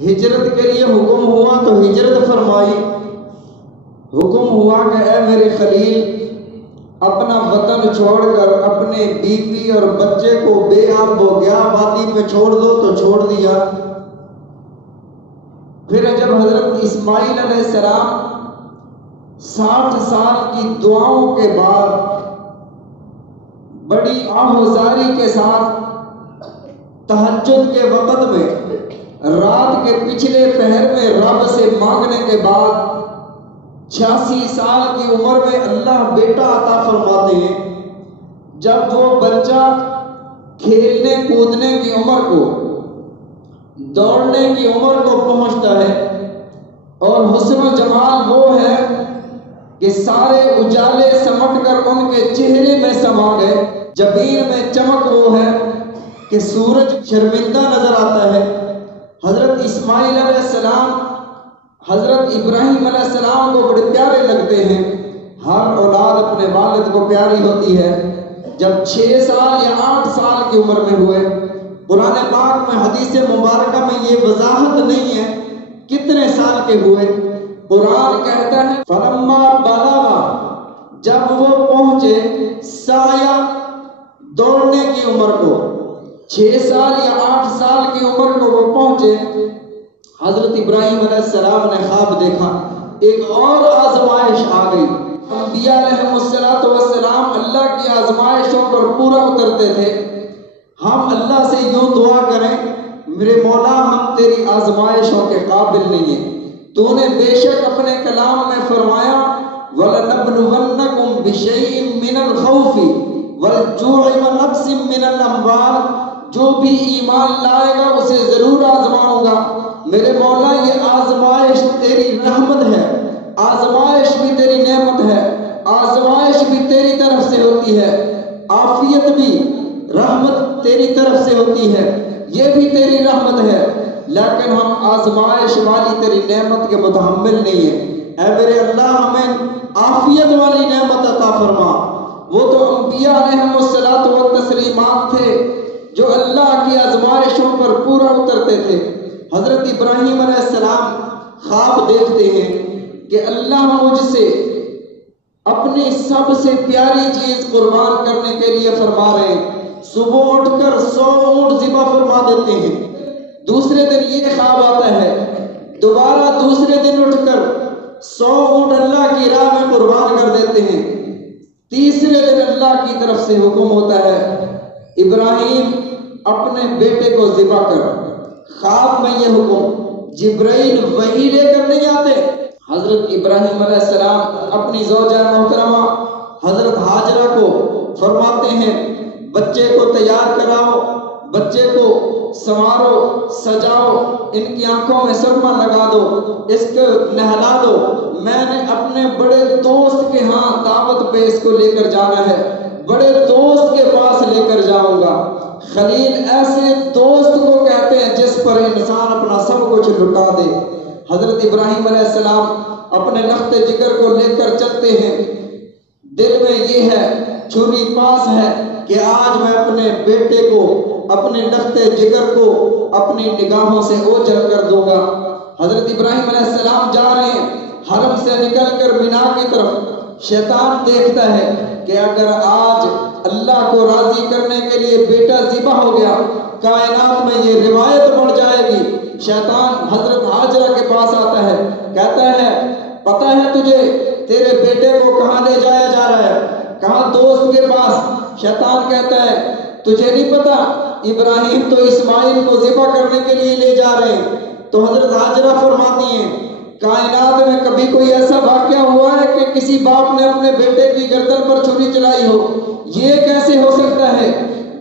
ہجرت کے لیے حکم ہوا تو ہجرت فرمائی، حکم ہوا کہ اے میرے خلیل اپنا وطن چھوڑ کر اپنے بیوی اور بچے کو بے آب ہو گیا وادی میں چھوڑ دو تو چھوڑ دیا۔ پھر جب حضرت اسماعیل علیہ السلام 60 سال کی دعاؤں کے بعد بڑی آہوزاری کے ساتھ تہجد کے وقت میں رات کے پچھلے پہر میں رب سے مانگنے کے بعد 86 سال کی عمر میں اللہ بیٹا عطا فرماتے ہیں، جب وہ بچہ کھیلنے کودنے کی عمر کو، دوڑنے کی عمر کو پہنچتا ہے اور حسن و جمال وہ ہے کہ سارے اجالے سمٹ کر ان کے چہرے میں سما گئے، جبین میں چمک وہ ہے کہ سورج شرمندہ نظر آتا ہے۔ حضرت اسماعیل علیہ السلام حضرت ابراہیم علیہ السلام کو بڑے پیارے لگتے ہیں، ہر اولاد اپنے والد کو پیاری ہوتی ہے۔ جب 6 سال یا 8 سال کی عمر میں ہوئے، قرآن پاک میں حدیث مبارکہ میں یہ وضاحت نہیں ہے کتنے سال کے ہوئے، قرآن کہتا ہے فلما بلغ، جب وہ پہنچے سایہ دوڑنے کی عمر کو، 6 سال یا 8 سال کی عمر کو وہ پہنچے، حضرت ابراہیم علیہ السلام نے خواب دیکھا، ایک اور آزمائش آ گئی۔ انبیاء علیہم السلام اللہ کی آزمائشوں پر پورا اترتے تھے۔ ہم اللہ سے یوں دعا کریں میرے مولا ہم تیری آزمائشوں کے قابل نہیں ہیں، تو نے بے شک اپنے کلام میں فرمایا وَلَنَبْلُوَنَّكُمْ بِشَيْءٍ مِّنَ الْخَوْفِ وَالْجُوعِ وَنَقْصٍ مِّنَ الْأَمْوَالِ، جو بھی ایمان لائے گا اسے ضرور آزماؤں گا۔ میرے مولا یہ آزمائش تیری رحمت ہے، آزمائش بھی تیری نعمت ہے، آزمائش بھی تیری طرف سے ہوتی ہے، عافیت بھی رحمت تیری طرف سے ہوتی ہے، یہ بھی تیری رحمت ہے، لیکن ہم آزمائش والی تیری نعمت کے متحمل نہیں ہیں۔ اے میرے اللہ ہمیں عافیت والی نعمت عطا فرما۔ وہ تو انبیاء علیہم الصلاۃ والتسلیمات تھے جو اللہ کی آزمائشوں پر پورا اترتے تھے۔ حضرت ابراہیم علیہ السلام خواب دیکھتے ہیں کہ اللہ مجھ سے اپنی سب سے پیاری چیز قربان کرنے کے لیے فرما رہے ہیں، صبح اٹھ کر 100 اونٹ ذبح فرما دیتے ہیں، دوسرے دن یہ خواب آتا ہے، دوبارہ دوسرے دن اٹھ کر 100 اونٹ اللہ کی راہ میں قربان کر دیتے ہیں، تیسرے دن اللہ کی طرف سے حکم ہوتا ہے ابراہیم اپنے بیٹے کو ذبح کر۔ خواب میں یہ حکم، جبرائیل وحی لے کر نہیں آتے، حضرت ابراہیم علیہ السلام اپنی زوجہ محترمہ حضرت ہاجرہ کو فرماتے ہیں بچے کو تیار کراؤ، بچے کو سنوارو سجاؤ، ان کی آنکھوں میں سرما لگا دو، اس کو نہلا دو، میں نے اپنے بڑے دوست کے ہاں دعوت پہ اس کو لے کر جانا ہے، بڑے دوست کے پاس لے کر جاؤں گا۔ خلیل ایسے دوست کو کہتے ہیں جس پر انسان اپنا سب کچھ لٹا دے۔ حضرت ابراہیم علیہ السلام اپنے لخت جگر کو لے کر چلتے ہیں، دل میں یہ ہے، چھری پاس ہے کہ آج میں اپنے بیٹے کو، اپنے لخت جگر کو اپنی نگاہوں سے اوجھل کر دوں گا۔ حضرت ابراہیم علیہ السلام جا رہے ہیں، حرم سے نکل کر مینا کی طرف، شیطان دیکھتا ہے کہ اگر آج اللہ کو راضی کرنے کے لیے بیٹا ذبح ہو گیا، کائنات میں یہ روایت بڑھ جائے گی۔ شیطان حضرت ہاجرہ کے پاس آتا ہے، کہتا ہے پتہ ہے تجھے تیرے بیٹے کو کہاں لے جایا جا رہا ہے؟ کہاں؟ دوست کے پاس۔ شیطان کہتا ہے تجھے نہیں پتا ابراہیم تو اسماعیل کو ذبح کرنے کے لیے لے جا رہے ہیں۔ تو حضرت ہاجرہ فرماتی ہیں کائنات میں کبھی کوئی ایسا واقعہ ہوا ہے کہ کسی باپ نے اپنے بیٹے کی گردن پر چھری چلائی ہو؟ یہ کیسے ہو سکتا ہے؟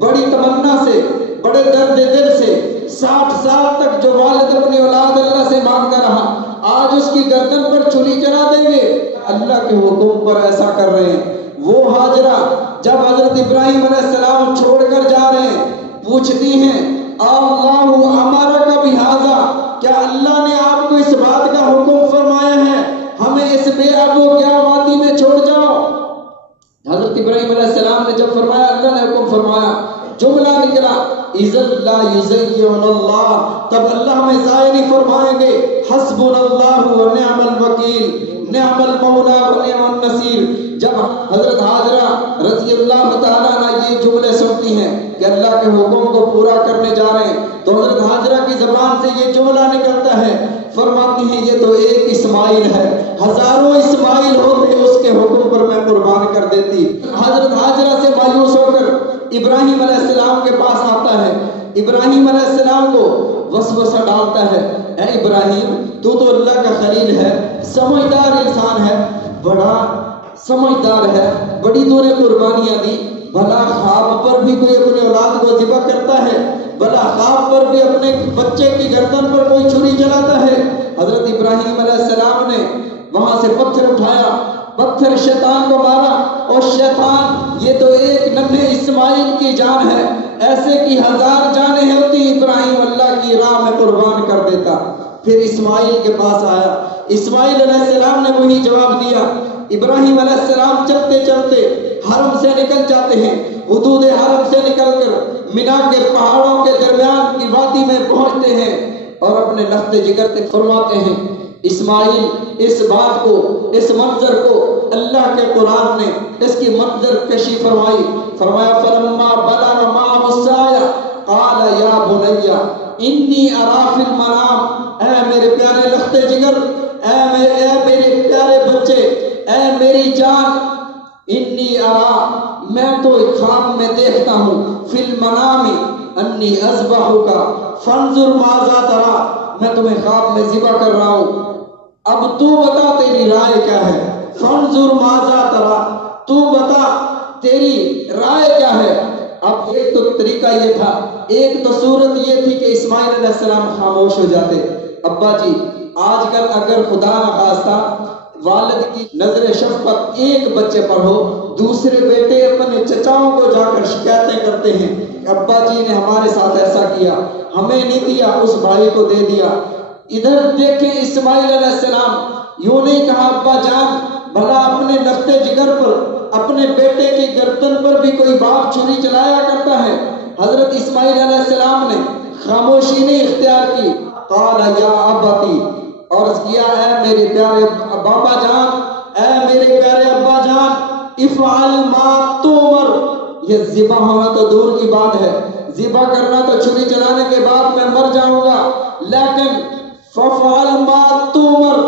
بڑی تمنا سے، بڑے درد دل سے 60 سال تک جو والد اپنی اولاد اللہ سے مانگتا رہا، آج اس کی گردن پر چھری چلا دیں گے؟ اللہ کے حکم پر ایسا کر رہے ہیں۔ وہ ہاجرہ جب حضرت ابراہیم علیہ السلام چھوڑ کر جا رہے ہیں، پوچھتی ہیں اللہ امرک بہذا، کیا اللہ نے آپ کو اس بات کا حکم فرمایا ہے ہمیں اس بے اب و گیا وادی میں چھوڑ جاؤ؟ حضرت ابراہیم علیہ السلام نے جب فرمایا، اللہ نے حکم فرمایا جملہ نکلا اذن لا یضیعن اللہ، تب اللہ ہمیں ضائع نہیں فرمائیں گے. حسبنا اللہ و نعم الوکیل، نعم المولا و نعم النصیر. جب حضرت حاجرہ رضی اللہ تعالیٰ عنہ یہ جملے سنتی ہیں کہ اللہ کے حکم کو پورا کرنے جا رہے ہیں، تو حضرت حاجرہ کی زبان سے یہ جملہ نکلتا ہے، فرماتی ہیں یہ تو ایک اسماعیل ہے، ہزاروں اسماعیل ہوتے اس کے حکم پر میں قربان کر دیتی. حضرت حاجرہ سے مایوس ہو کر ابراہیم علیہ السلام کے پاس آتا ہے. ابراہیم علیہ السلام کو وسوسہ ڈالتا ہے، اے ابراہیم تو اللہ کا خلیل ہے، سمجھدار انسان ہے، بڑا سمجھدار ہے، بڑی تو نے قربانیاں دی، بھلا خواب پر بھی کوئی اپنے اولاد کو ذبح کرتا ہے؟ بھلا خواب پر بھی اپنے بچے کی گردن پر کوئی چھری چلاتا ہے؟ حضرت ابراہیم علیہ السلام نے وہاں سے پتھر اٹھایا، پتھر شیطان کو مارا، اور شیطان یہ تو ایک ننھے اسماعیل کی جان ہے، ایسے کی ہزار جانیں ہوتی ابراہیم اللہ کی راہ میں قربان کر دیتا. پھر اسماعیل کے پاس آیا، اسماعیل علیہ السلام نے وہی جواب دیا. ابراہیم علیہ السلام چلتے چلتے حرم سے نکل جاتے ہیں، حدود حرم سے نکل کر مینا کے پہاڑوں کے درمیان کی وادی میں پہنچتے ہیں اور اپنے لخت جگر سے فرماتے ہیں. اسماعیل اس بات کو، اس منظر کو اللہ کے قرآن نے اس کی منظر کشی فرمائی. فرمایا فلما بلغ معه السعی قال یا بنی انی ارا فی المنام، اے میرے پیارے لخت جگر، اے میرے پیارے بچے، اے میری جان، انی ارا میں تو خواب میں دیکھتا ہوں، فی المنام انی اذبحک فانظر ماذا ترى، میں تمہیں خواب میں ذبح کر رہا ہوں، اب تو بتا تیری رائے کیا ہے. فانظر ماذا ترى، تو بتا تیری رائے کیا ہے. اب ایک تو طریقہ یہ تھا، ایک تو صورت یہ تھی کہ اسماعیل علیہ السلام خاموش ہو جاتے. ابا جی آج کل اگر خدا نخواستہ والد کی نظر شفقت ایک بچے پر ہو، دوسرے بیٹے اپنے چچاؤں کو جا کر شکایتیں کرتے ہیں، ابا جی نے ہمارے ساتھ ایسا کیا، ہمیں نہیں دیا، اس بھائی کو دے دیا. ادھر دیکھیں اسماعیل علیہ السلام یوں نہیں کہا ابا جان، بھلا اپنے لخت جگر پر، اپنے بیٹے کی گردن پر بھی کوئی باپ چھری چلایا کرتا ہے. حضرت اسماعیل علیہ السلام نے خاموشی نہیں اختیار کی. قال یا ابتی، عرض کیا اے میرے پیارے بابا جان، اے میرے پیارے ابا جان، افعل ما تؤمر. یہ ذبح ہونا تو دور کی بات ہے، ذبح کرنا تو چھری چلانے کے بعد میں مر جاؤں گا، لیکن ففعل ما تؤمر،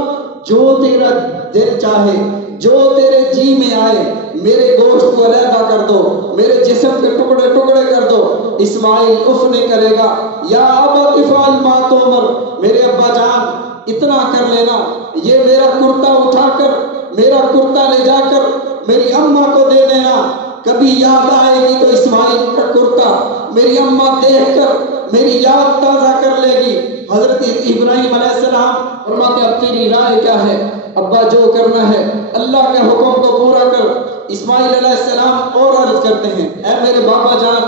جو تیرا دل چاہے، جو تیرے جی میں آئے، میرے گوشت کو علیحدہ کر دو، میرے جسم کے ٹکڑے ٹکڑے کر دو. اسماعیل اف نہیں کرے گا. یا ابت افعل ما تؤمر، میرے ابا جان اتنا کر لینا، یہ میرا کرتا اٹھا کر، میرا کرتا لے جا کر میری اماں کو دے دینا، کبھی یاد آئے گی تو اسماعیل کا کرتا میری اماں دیکھ کر میری یاد تازہ کر لے گی. حضرت ابراہیم علیہ السلام فرماتے اب تیری رائے کیا ہے؟ ابا جو کرنا ہے اللہ کے حکم کو پورا کر. اسماعیل علیہ السلام اور عرض کرتے ہیں اے میرے بابا جان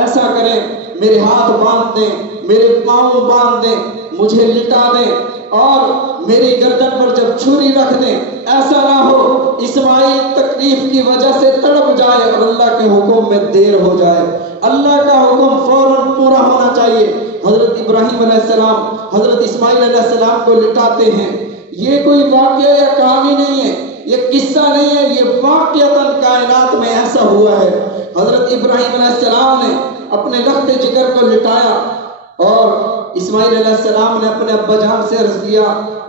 ایسا کریں، میرے ہاتھ باندھ دیں، میرے پاؤں باندھ دیں، مجھے لٹا دیں اور میری گردن پر جب چھری رکھ دیں، ایسا نہ ہو اسماعیل تکلیف کی وجہ سے تڑپ جائے اور اللہ کے حکم میں دیر ہو جائے. اللہ کا حکم فوراً پورا ہونا چاہیے. حضرت ابراہیم علیہ السلام حضرت اسماعیل علیہ السلام کو لٹاتے ہیں. یہ کوئی واقعہ یا کہانی نہیں ہے، یہ قصہ نہیں ہے، یہ واقعتاً کائنات میں ایسا ہوا ہے. حضرت ابراہیم علیہ السلام نے اپنے لخت جگر کو لٹایا اور اسماعیل علیہ السلام نے اپنے ابا جان سے عرض کیا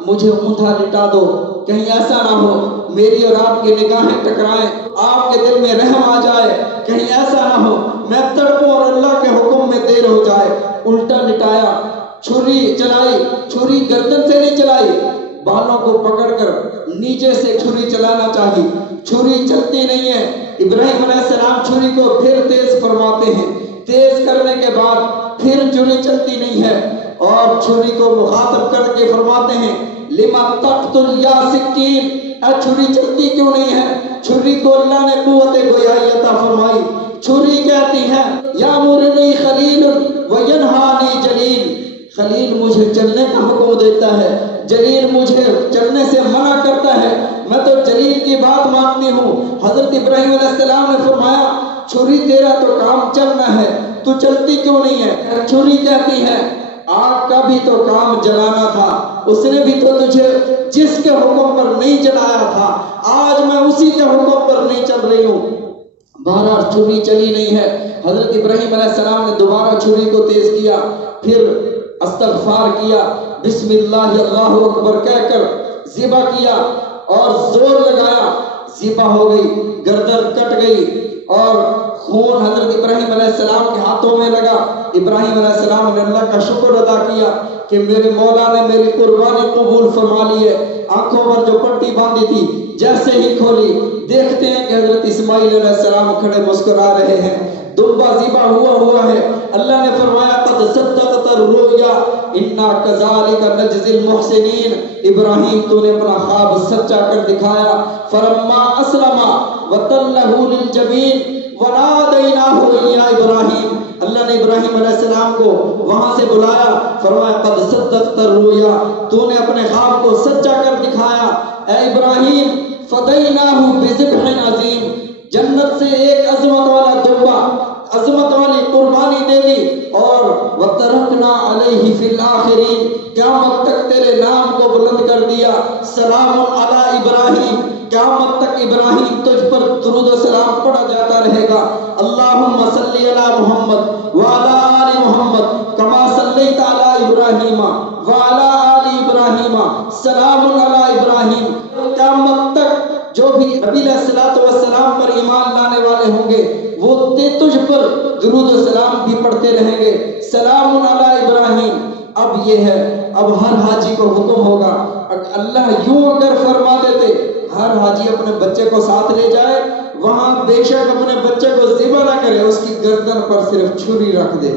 مجھے اونٹھا لٹا دو، کہیں ایسا نہ ہو میری اور آپ کی نگاہیں ٹکرائیں، آپ کے دل میں رحم آ جائے، کہیں ایسا نہ ہو میں تڑپوں اور اللہ کے حکم میں دیر ہو جائے. الٹا لٹایا، چھری چلائی، چھری گردن سے نہیں چلائی، بالوں کو پکڑ کر نیچے سے چھری چلانا چاہیے، چھری چلتی نہیں ہے. ابراہیم علیہ السلام چھری کو پھر تیز فرماتے ہیں، تیز کرنے کے بعد پھر چھری چلتی نہیں ہے اور چھری کو مخاطب کر کے فرماتے ہیں لما تقتل یا سکین، اے چھری چلتی کیوں نہیں ہے؟ چھری کو اللہ نے قوت گویائی عطا فرمائی. چھری کہتی ہے یامرنی خلیل وینہانی جلیل، خلیل مجھے چلنے کا حکم دیتا ہے، جلیل مجھے چلنے سے منع کرتا ہے، میں تو جلیل کی بات مانتی ہوں. حضرت ابراہیم علیہ السلام نے فرمایا چھری تیرا تو کام چلنا ہے، تو چلتی کیوں نہیں ہے؟ چھری کہتی ہے آگ کا بھی تو کام جلانا تھا، اس نے بھی تو تجھے جس کے حکم پر نہیں جلایا تھا، آج میں اسی کے حکم پر نہیں چل رہی ہوں۔ بہرحال چھری چلی نہیں ہے۔ حضرت ابراہیم علیہ السلام نے دوبارہ چھری کو تیز کیا، پھر استغفار کیا، بسم اللہ اللہ اکبر کہہ کر ذبح کیا اور زور لگایا، ذبح ہو گئی، گردن کٹ گئی اور خون حضرت ابراہیم علیہ السلام کے ہاتھوں میں لگا۔ ابراہیم علیہ السلام نے اللہ کا شکر ادا کیا کہ میرے مولا نے میری قربانی قبول فرما لی ہے۔ آنکھوں پر جو پٹی باندھی تھی جیسے ہی کھولی، دیکھتے ہیں کہ حضرت اسماعیل علیہ السلام کھڑے مسکرا رہے ہیں، دبا ذبح ہوا ہے۔ اللہ نے فرمایا قد صدقت الرؤیا انا کذالک نجزی المحسنین، ابراہیم تو نے اپنا خواب سچا کر دکھایا۔ فلما اسلم وتلہ للجبین ونادیناہ یا ابراہیم، اللہ نے ابراہیم علیہ السلام کو وہاں سے بلایا، فرمایا قد صدقت الرؤیا، تو نے اپنے خواب کو سچا کر دکھایا اے ابراہیم۔ فدیناہ بذبح عظیم، جنت سے ایک عظمت والا دبا، عظمت والی قربانی دے دی، اور وترکنا علیہ فی الآخرین، قیامت تک تیرے نام کو بلند کر دیا۔ سلام علی ابراہیم، قیامت تک ابراہیم تجھ پر درود و سلام پڑھا جاتا رہے گا۔ اللہم صلی علی محمد وعلی آل محمد کما صلیت علی ابراہیم وعلی آل ابراہیم سلام علی ابراہیم۔ قیامت تک جو بھی نبی علیہ السلام پر ایمان لانے والے ہوں گے وہ تجھ پر درود و سلام بھی پڑھتے رہیں گے، سلام علی ابراہیم۔ اب یہ ہے، اب ہر حاجی کو حکم ہوگا، اللہ یوں اگر فرما دیتے ہر حاجی اپنے بچے کو ساتھ لے جائے، وہاں بے شک اپنے بچے کو ذبح نہ کرے، اس کی گردن پر صرف چھری رکھ دے،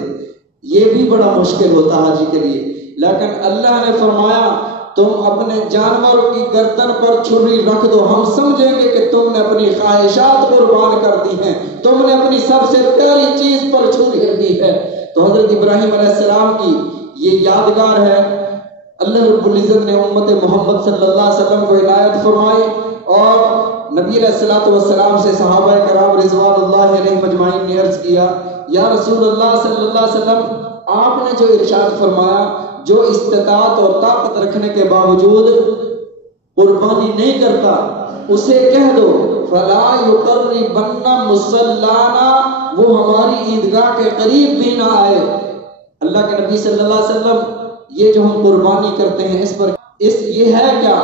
یہ بھی بڑا مشکل ہوتا حاجی کے لیے۔ لیکن اللہ نے فرمایا تم اپنے جانوروں کی گردن پر چھری رکھ دو، ہم سمجھیں گے کہ تم نے اپنی خواہشات قربان کر دی ہیں، تم نے اپنی سب سے پیاری چیز پر چھری دی ہے۔ تو حضرت ابراہیم علیہ السلام کی یہ یادگار ہے۔ اللہ رب العزت نے امت محمد صلی اللہ علیہ وسلم کو عنایت فرمائی، اور نبی علیہ السلام سے صحابہ کرام رضوان اللہ علیہ مجمعین نے عرض کیا یا رسول اللہ صلی اللہ علیہ وسلم، آپ نے جو ارشاد فرمایا جو استطاعت اور طاقت رکھنے کے باوجود قربانی نہیں کرتا اسے کہہ دو فلا یقربن مصلانا، وہ ہماری عیدگاہ کے قریب بھی نہ آئے۔ اللہ کے نبی صلی اللہ علیہ وسلم یہ جو ہم قربانی کرتے ہیں اس پر یہ ہے کیا؟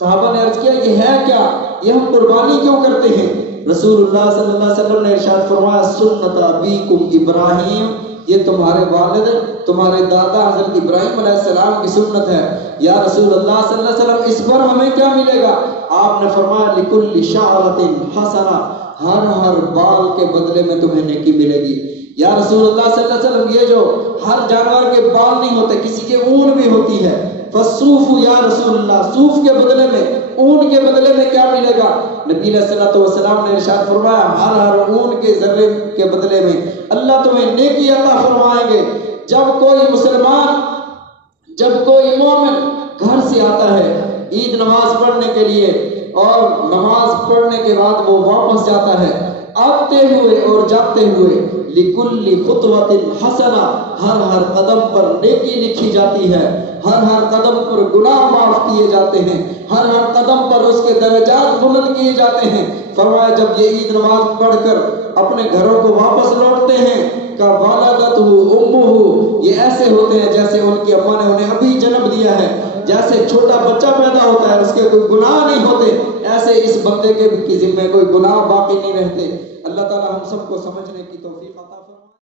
صحابہ نے عرض کیا یہ ہے کیا، یہ ہم قربانی کیوں کرتے ہیں؟ رسول اللہ صلی اللہ علیہ وسلم نے ارشاد فرمایا سنت ابیکم ابراہیم، یہ تمہارے والد تمہارے دادا حضرت ابراہیم علیہ السلام کی سنت ہے۔ یا رسول اللہ صلی اللہ علیہ وسلم اس پر ہمیں کیا ملے گا؟ آپ نے فرمایا لکل شعرۃ حسنہ، ہر بال کے بدلے میں تمہیں نیکی ملے گی۔ یا رسول اللہ صلی اللہ علیہ وسلم یہ جو ہر جانور کے بال نہیں ہوتے، کسی کے اون بھی ہوتی ہے، فالصوف یا رسول اللہ، صوف کے بدلے میں اون کے بدلے میں کیا ملے گا؟ نبی علیہ الصلوۃ والسلام نے ارشاد فرمایا ہر اون کے ذرے کے بدلے میں اللہ تمہیں نیکی عطا فرمائیں گے۔ جب کوئی مسلمان، جب کوئی مومن گھر سے آتا ہے عید نماز پڑھنے کے لیے اور نماز پڑھنے کے بعد وہ واپس جاتا ہے، آتے ہوئے اور جاتے ہوئے لکل خطوۃ حسنہ، ہر قدم پر نیکی لکھی جاتی ہے، ہر قدم پر گناہ معاف کیے جاتے ہیں، ہر قدم پر اس کے درجات بلند کیے جاتے ہیں۔ فرمایا جب یہ عید نماز پڑھ کر اپنے گھروں کو واپس لوٹتے ہیں کہ والدتہ امہ، یہ ایسے ہوتے ہیں جیسے ان کی اماں نے انہیں ابھی جنم دیا ہے، جیسے چھوٹا بچہ پیدا ہوتا ہے اس کے کوئی گناہ نہیں ہوتے، ایسے اس بندے کے بھی ذمہ کوئی گناہ باقی نہیں رہتے۔ اللہ تعالی ہم سب کو سمجھنے کی توفیق عطا